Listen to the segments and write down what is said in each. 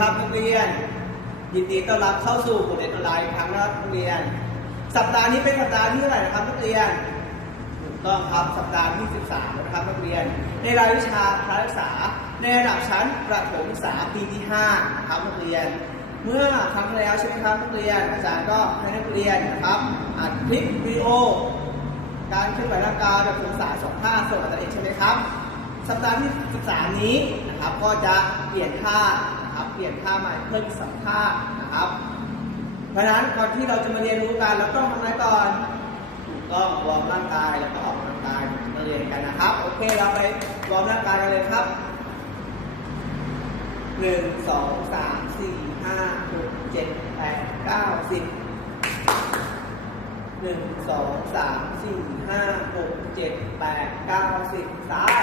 ครับนักเรียน ยินดีต้อนรับเข้าสู่บทเรียนออนไลน์ครั้งนะครับนักเรียน สัปดาห์นี้เป็นสัปดาห์ที่เท่าไหร่นะครับนักเรียนถูกต้องครับสัปดาห์ที่ 13 นะครับนักเรียน ในรายวิชาพระศึกษาในระดับชั้นประถมศึกษาปีที่5นะครับนักเรียน เมื่อครั้งที่แล้วใช่ไหมครับนักเรียน อาจารย์ก็ให้นักเรียนนะครับอัดคลิปวิดีโอการเคลื่อนไหวร่างกายแบบองศาสองท่าส่วนตัวเองใช่ไหมครับสัปดาห์ที่ 13 นี้นะครับก็จะเปลี่ยนท่า เปลี่ยนท่าใหม่เพิ่มอีกสองท่านะครับ เพราะฉะนั้นก่อนที่เราจะมาเรียนรู้กันเราต้องทำอะไรก่อนถูกต้องวอร์มร่างกายแล้วก็ออกกำลังกายมาเรียนกันนะครับ โอเคเราไปวอร์มร่างกายกันเลยครับหนึ่งสองสามสี่ห้าหกเจ็ดแปดเก้าสิบหนึ่งสองสามสี่ห้าหกเจ็ดแปดเก้าสิบซ้าย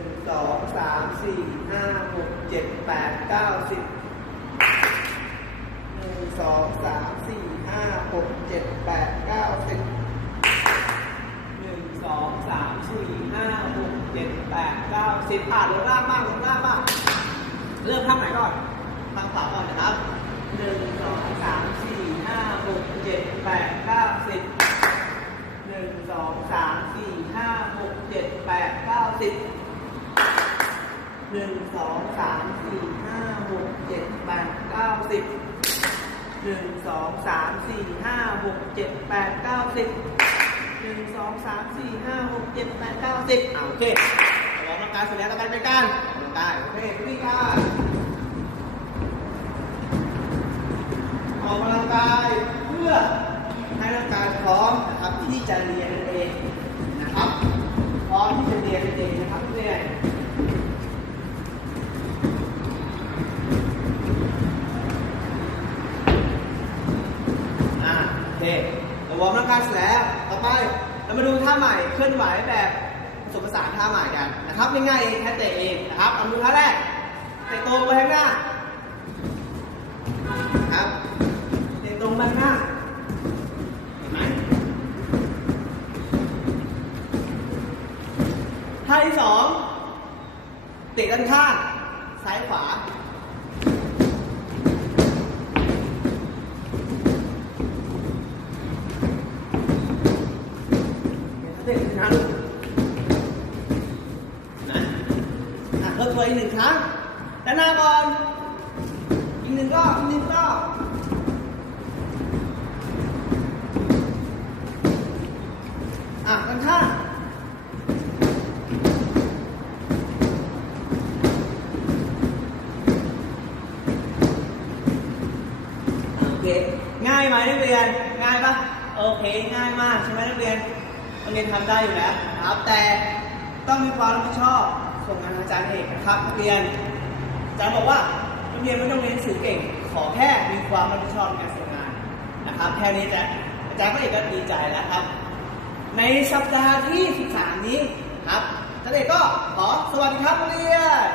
งสองสามสี่ห้าหกเจ็ดแปดเก้าสิบหนึ่งสองสามสี่ห้าหกเจ็ดแปดเก้าสิบหนึ่งสองสามสี่ห้าหกเจ็ดแปดเก้าสิบอ่านลงล่างบ้างลงล่างบ้างเริ่มข้าไหนก่อนข้างขวาก่อนนะครับหนึ่งสองสามสี่ห้าหกเจ็ดแปดเก้าสิบหนึ่งสองสามสี่ห้าหกเจ็ดแปดเก้าสิบ หนึ่งสองสามสี่ห้าหกเจ็ดแปดเก้าสิบหนึ่งสองสามสี่ห้าหกเจ็ดแปดเก้าสิบหนึ่งสองสามสี่ห้าหกเจ็ดแปดเก้าสิบอ่าโอเคออกกำลังกายเสร็จแล้วเราไปเป็นการออกกำลังกายโอเควิ่งกันออกกำลังกายเพื่อให้ร่างกายพร้อมนะครับที่จะเรียนนั่นเองนะครับพร้อมที่จะเรียนนั่นเองนะครับเรียน อ่าโอเคเรา วอร์มร่างกายเสร็จแล้ว ต่อไปเรามาดูท่าใหม่เคลื่อนไหวแบบผสมผสานท่าใหม่กันนะครับง่ายๆแค่เตะเองนะครับเอาดูท่าแรกเตะตรงไปข้างหน้านะครับเตะตรงไปข้างหน้าเห็นไหมท่าที่สองเตะด้านข้าง ซ้ายขวา เด็กนะลูกนะอะเพิ่ม ตัวอีกหนึ่งครั้งด้านหน้าก่อนอีกหนึ่งก็อีกหนึ่งก็อะด้านข้างโอเคง่ายไหมนักเรียน ง่ายปะโอเค ง่ายมากใช่ไหมนักเรียนนักเรียนทำได้อยู่แล้วนะครับแต่ต้องมีความรับผิดชอบ ส่งงานอาจารย์เอกนะครับนักเรียนอาจารย์บอกว่านักเรียนไม่ต้องเรียนหนังสือเก่ง ขอแค่มีความรับผิดชอบในการส่งงานนะครับแค่นี้จะอาจารย์ก็เอกก็ดีใจแล้วครับ ในสัปดาห์ที่ 13 นี้ครับอาจารย์เอกก็ขอสวัสดีครับนักเรียน